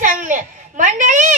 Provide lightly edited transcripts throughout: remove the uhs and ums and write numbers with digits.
सांगणे मंडळी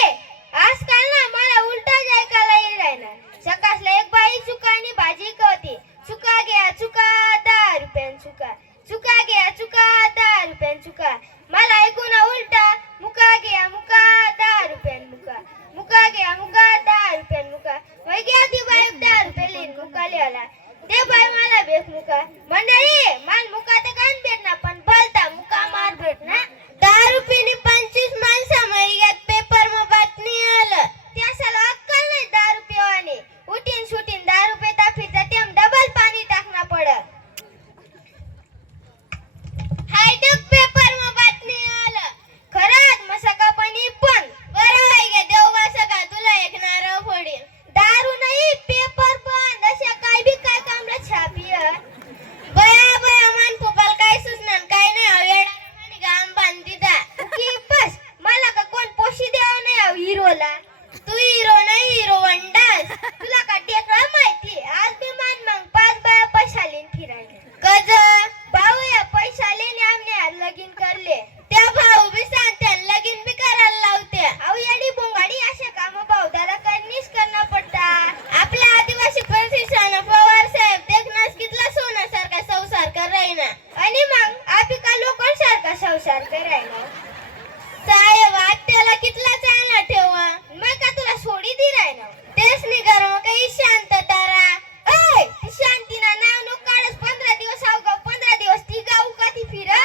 आजकाल ना मला उलटा ऐकायला येईल राहिना सकाळला एक बाई चुका आणि भाजी होती चुका घ्या चुका 10 रुपयान चुका चुका घ्या चुका 10 रुपयान चुका मला ऐकून उलटा मुका घ्या मुका 10 रुपयान मुका मुका घ्या मुका 10 रुपयान मुका वय घ्या ती बाई 10 रुपये लिहिन मुका लिहाला ते बाई मला भेट मुका मंडळी मान मुका तर कान भेट ना पण बोलता मुका मार भेट ना 10 रुपयानी 25 माणसा महिन्यात पेपर म बातमी आलं त्याला अक्कल नाही 10 रुपयावानी उठीन सुटीन 10 रुपये ताफीचा तेम डबल पाणी टाकना पडत हायटक पेपर म बातमी आलं खरंच म सका पाणी पण बरं आहे गे देवा सका तुला एक नारळ फोडीन दारू नाही पेपर पण अशा काय बी काय कामला छापिय बया बया मान पोपाल काय सुचणार काय नाही वेळा गाम बांधीदा की बस मला का कोण पोशी देव नाही हिरोला तू हिरो नाही हिरो वंडास तुला का टेकळा माहिती आज बी मान मग 5 बाया पैसा लेन फिरायला कज भाऊ या पैसा लेने आमने आज लगीन करले त्या भाऊ बी सांगते लगीन बी करायला लावते अहो येडी बोंगाडी अशा काम भाऊदाला करणीच करना पडता आपल्या आदिवासी परिसरानं पवार साहेब देखनास कितला सोन्यासारखा संसार कर राहिना आणि मग आपिका लोकांसारखा संसार करायला साहेब त्याला कितला चांगला ठेवा मग का तुला सोडी दी राहिना तेच नि गरम काही शांतता रा ओय ती शांतीना नाव नो काढस 15 दिवस आवगा 15 दिवस ती गाऊ का ती फिरा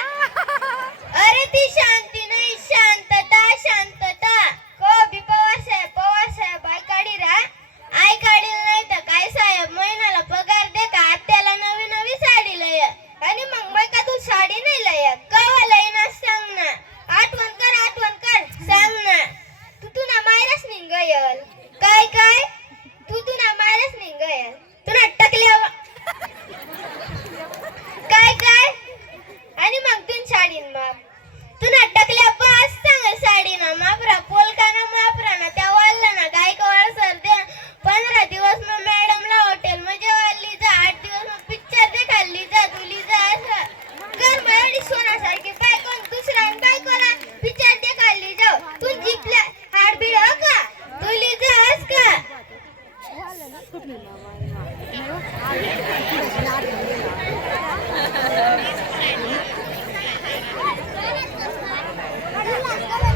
अरे ती शांती नाही शांतता शांतता को बी पवार साहेब आई काढी नाही तर काय साहेब महिन्याला पगार दे का त्याला नवी नवी साडी लय आणि मग मैं का तू साडी नाही लय कवा लय ना सांग ना आठवण कर सांग ना तू ना मायरस निघयल काय काय तू ना मायरस निघयल तू ना टकल्या काय काय आणि मग तू साडीन माप तू ना टकल्या पास सांग साडी ना मापरा पोलका ना मापरा ना त्या वाळला ना गायकवाड सर दे 15 दिवस मग मॅडमला हॉटेल मध्ये वाळली जा 8 दिवस मग पिक्चर देखाली जा तुली जा असं घर मळडी सोनासारखी बायकोन दुसरा बायकोला पिक्चर देखाली जाऊ तू जिपला हाडबीड हो का तुली जास का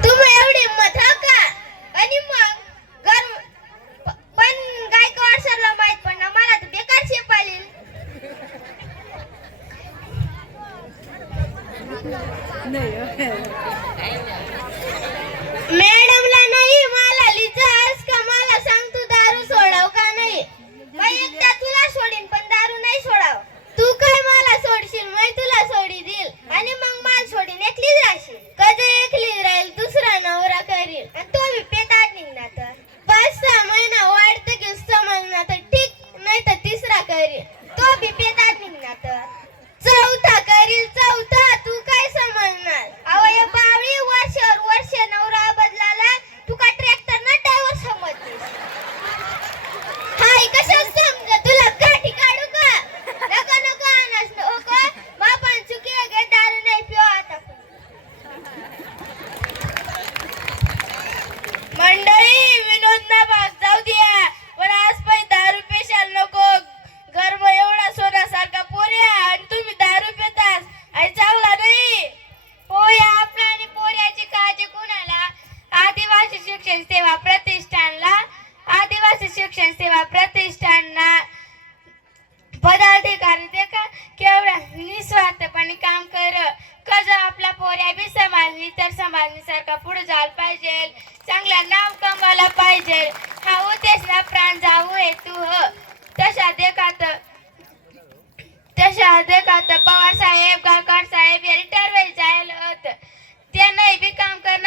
तुम्ही एवढी हिम्मत हो का आणि मग घर पण गायकवाड सरला माहित पण ना मला तर बेकार शेपालील मॅडमला नाही मला लिजास का मला सांग तू दारू सोडाव का नाही मी एकदा तुला सोडीन पण दारू नाही सोडाव तू काय मला सोडशील मी तुला सोडी देईल आणि मग मला सोडीन एकली राहशील कधी एकली राहील दुसरा नवरा करील आणि तो मी पेटात निघणार तर 5-6 महिना वाढतं की समजणार तर ठीक नाही तर तिसरा करील तो बी पेटात निघणार तर चौथा करील चौथा तू काय समजणार अवय बावळी वर्ष नवरा बदलाला तू का ट्रॅक्टर ना ड्रायव्हर समजतेस हाय कशा समज तुला काठी काढू का नको आणस नको बापन चुकी गे दारू नाही पिओ आता मंडळी विनोद ना भाग जाऊ द्या पण आज पाय दारू पेशाल नको गर्भ एवढा सोन्यासारखा पोऱ्या आणि तुम्ही दारू पितास आणि चांगला नाही पोया आपल्या आणि पोऱ्याची काळजी कुणाला आदिवासी शिक्षण सेवा प्रतिष्ठानला पदाधिकारी ते का केवढा निस्वार्थपणे काम कर कज आपला पोऱ्या बी समाजनी तर समाजनीसारखा पुढे जायला पाहिजे चांगला नाव कमवायला पाहिजे हा उद्देश ना प्राण जाऊ आहे तू हो तशा देखात पवार साहेब गायकवाड साहेब यांनी ठरवायचं आहे ते नाही बी काम कर